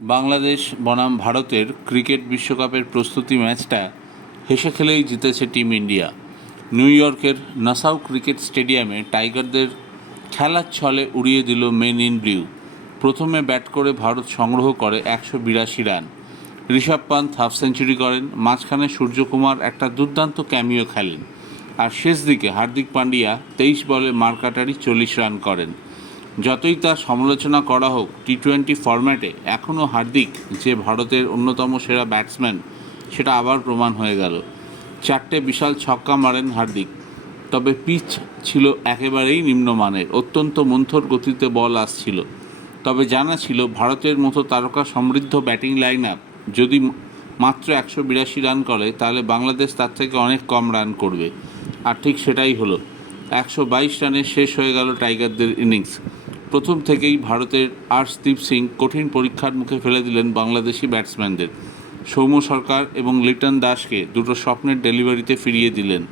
বাংলাদেশ বনাম ভারতের ক্রিকেট বিশ্বকাপের প্রস্তুতি ম্যাচটা হেসে খেলেই জিতেছে টিম ইন্ডিয়া। নিউ ইয়র্কের নাসাউ ক্রিকেট স্টেডিয়ামে টাইগারদের খেলার ছলে উড়িয়ে দিল মেন ইন ব্লিউ প্রথমে ব্যাট করে ভারত সংগ্রহ করে একশো বিরাশি run. Rishabh Pant half century করেন, মাঝখানে সূর্যকুমার একটা দুর্দান্ত ক্যামিও খেলেন। আর শেষ দিকে হার্দিক পান্ডিয়া তেইশ বলে মার্কাটারি চল্লিশ রান করেন। যতই তার সমালোচনা করা হোক টি টোয়েন্টি ফরম্যাটে এখনও হার্দিক যে ভারতের অন্যতম সেরা ব্যাটসম্যান, সেটা আবার প্রমাণ হয়ে গেল। চারটে বিশাল ছক্কা মারেন হার্দিক। তবে পিচ ছিল একেবারেই নিম্নমানের, অত্যন্ত মন্থর গতিতে বল আসছিল। তবে জানা ছিল ভারতের মতো তারকা সমৃদ্ধ ব্যাটিং লাইন আপ যদি মাত্র একশো বিরাশি রান করে, তাহলে বাংলাদেশ তার থেকে অনেক কম রান করবে। আর ঠিক সেটাই হলো। একশো বাইশ রানে শেষ হয়ে গেল টাইগারদের ইনিংস। প্রথম থেকেই ভারতের আর্শদীপ সিং কঠিন পরীক্ষার মুখে ফেলে দিলেন বাংলাদেশি ব্যাটসম্যানদের। সৌম্য সরকার এবং লিটন দাসকে দুটো স্বপ্নের ডেলিভারিতে ফিরিয়ে দিলেন।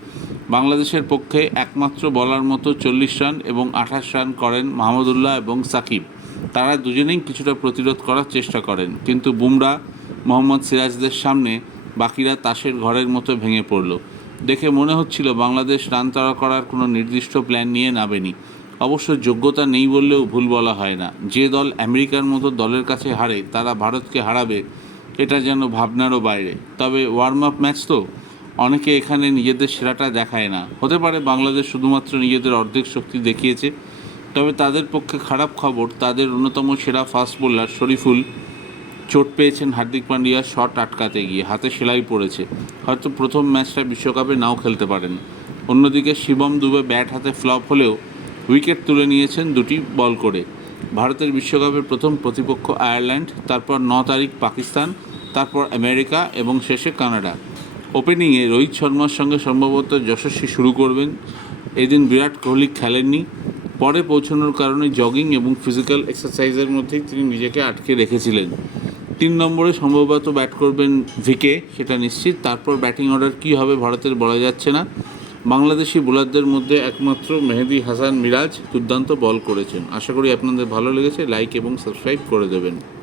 বাংলাদেশের পক্ষে একমাত্র বলার মতো চল্লিশ রান এবং আঠাশ রান করেন মাহমুদুল্লাহ এবং সাকিব। তারা দুজনেই কিছুটা প্রতিরোধ করার চেষ্টা করেন, কিন্তু বুমরা মোহাম্মদ সিরাজদের সামনে বাকিরা তাসের ঘরের মতো ভেঙে পড়ল। দেখে মনে হচ্ছিল বাংলাদেশ রান তাড়া করার কোনো নির্দিষ্ট প্ল্যান নিয়ে নামেনি। অবশ্য যোগ্যতা নেই বললেও ভুল বলা হয় না। যে দল আমেরিকার মতো দলের কাছে হারে, তারা ভারতকে হারাবে, এটা যেন ভাবনারও বাইরে। তবে ওয়ার্ম আপ ম্যাচ তো, অনেকে এখানে নিজেদের সেরাটা দেখায় না। হতে পারে বাংলাদেশ শুধুমাত্র নিজেদের অর্ধেক শক্তি দেখিয়েছে, তবে তাদের পক্ষে খারাপ খবর, তাদের অন্যতম সেরা ফাস্ট বোলার শরীফুল চোট পেয়েছেন হার্দিক পান্ডিয়ার শট আটকাতে গিয়ে, হাতে সেলাই পড়েছে। হয়তো প্রথম ম্যাচটা বিশ্বকাপে নাও খেলতে পারেন। অন্যদিকে শিবম দুবে ব্যাট হাতে ফ্লপ হলেও উইকেট তুলে নিয়েছেন দুটি বল করে। ভারতের বিশ্বকাপের প্রথম প্রতিপক্ষ আয়ারল্যান্ড, তারপর ন তারিখ পাকিস্তান, তারপর আমেরিকা এবং শেষে কানাডা। ওপেনিংয়ে রোহিত শর্মার সঙ্গে সম্ভবত যশস্বী শুরু করবেন। এদিন বিরাট কোহলি খেলেননি। পরে পৌঁছানোর কারণে জগিং এবং ফিজিক্যাল এক্সারসাইজের মধ্যেই তিনি নিজেকে আটকে রেখেছিলেন। তিন নম্বরে সম্ভবত ব্যাট করবেন ভিকে, সেটা নিশ্চিত। তারপর ব্যাটিং অর্ডার কী হবে ভারতের বলা যাচ্ছে না। বাংলাদেশি বোলারদের মধ্যে একমাত্র মেহেদি হাসান মিরাজ দুর্দান্ত বল করেছেন। আশা করি আপনাদের ভালো লেগেছে। লাইক এবং সাবস্ক্রাইব করে দেবেন।